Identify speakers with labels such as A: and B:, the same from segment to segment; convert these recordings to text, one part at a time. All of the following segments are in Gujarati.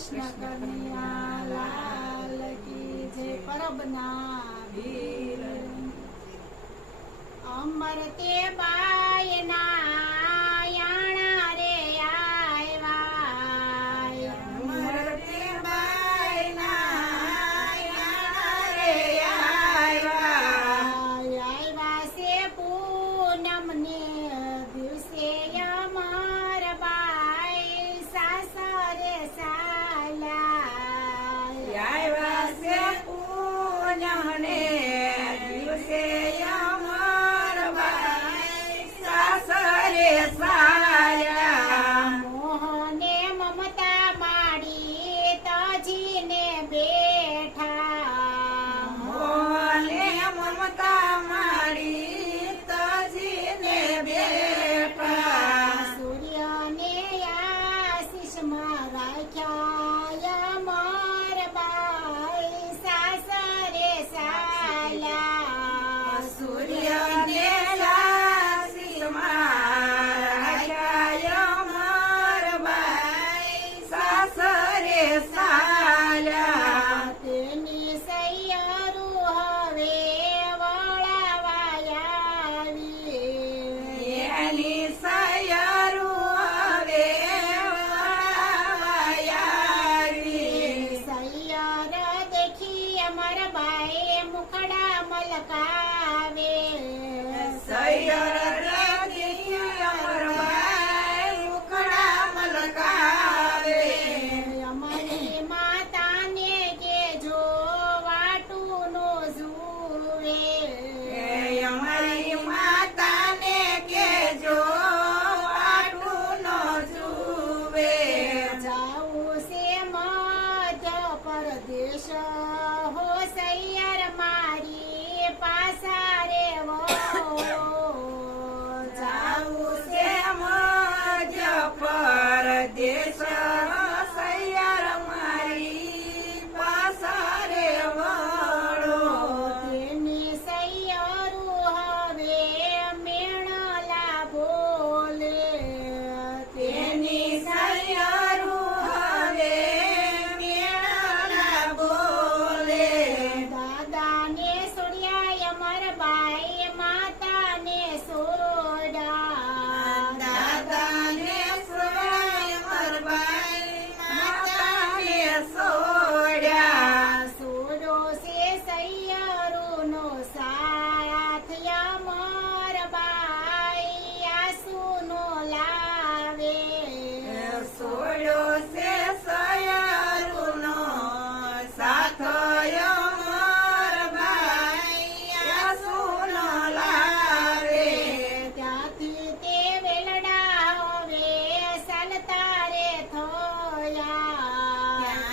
A: કૃષ્ણ કન્યા લાલ કી જય પરબના વીર અમર તે બાયના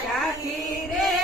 A: ક્યાંથી રે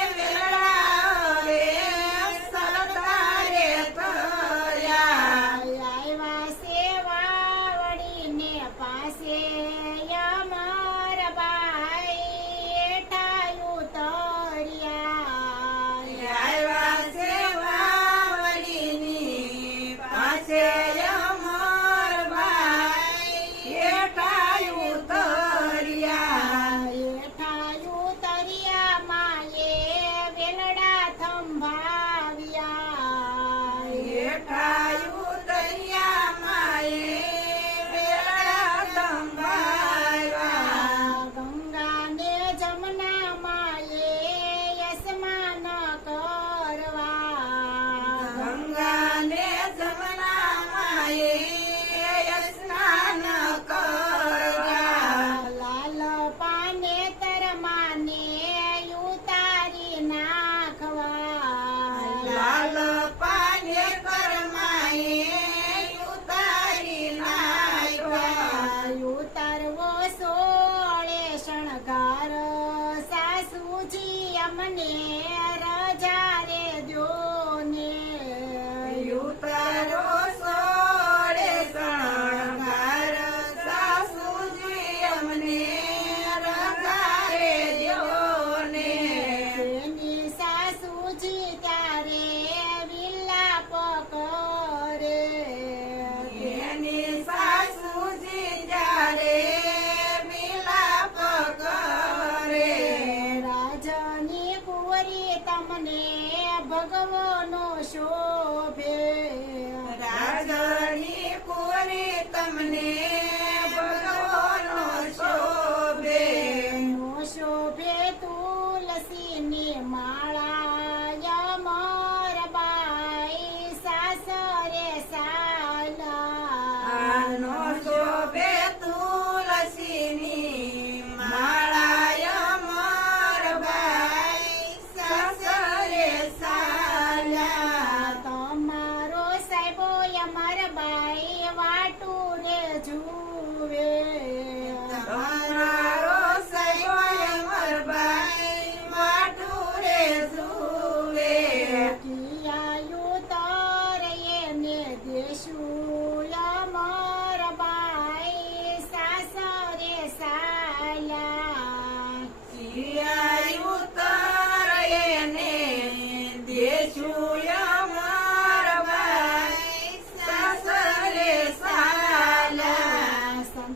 A: ભગવાનો શોભે.
B: રાજણી કોને તમને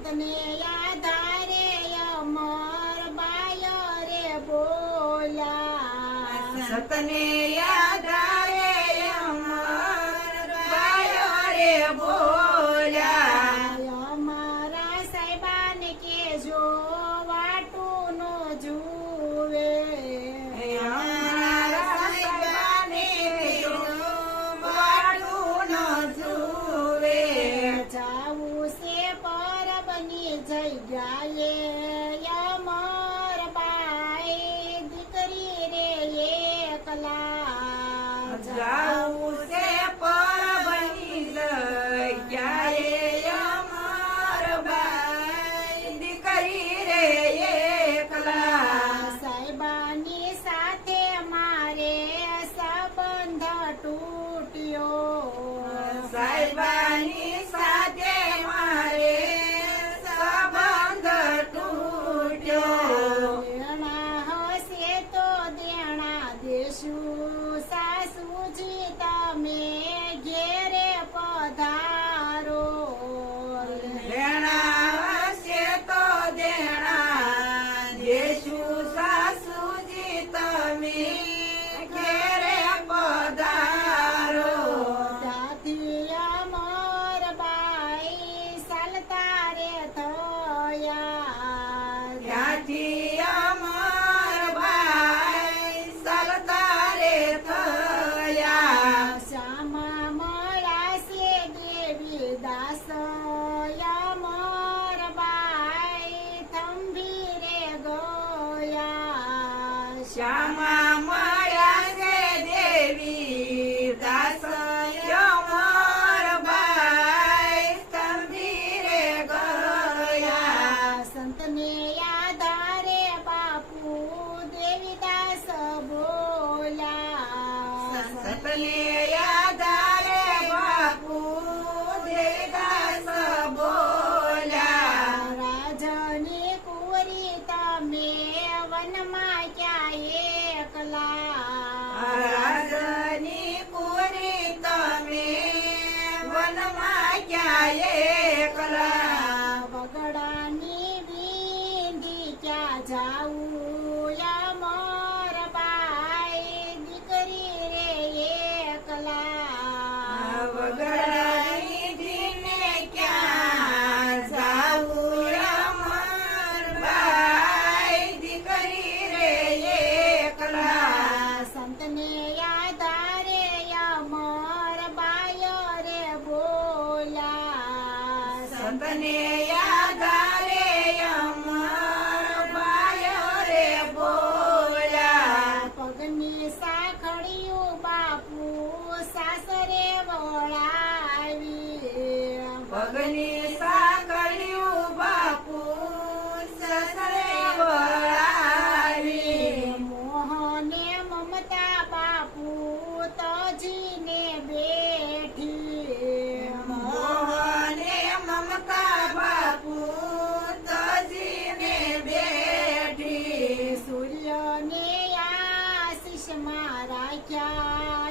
A: તને આધારે અમર બાય રે બોલા
B: સતને yeah. 想妈妈
A: જાવું
B: 家。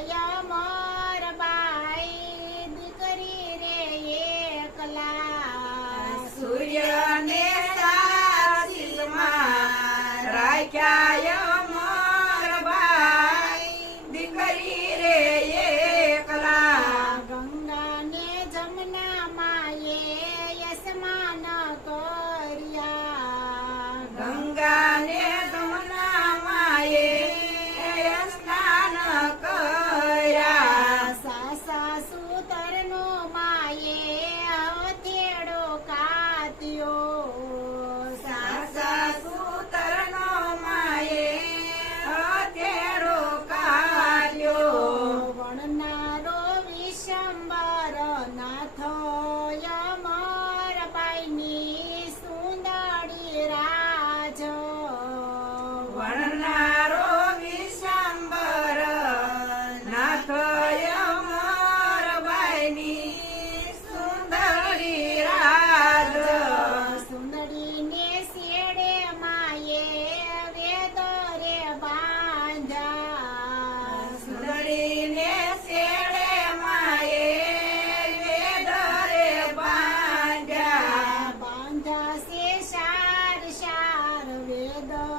B: the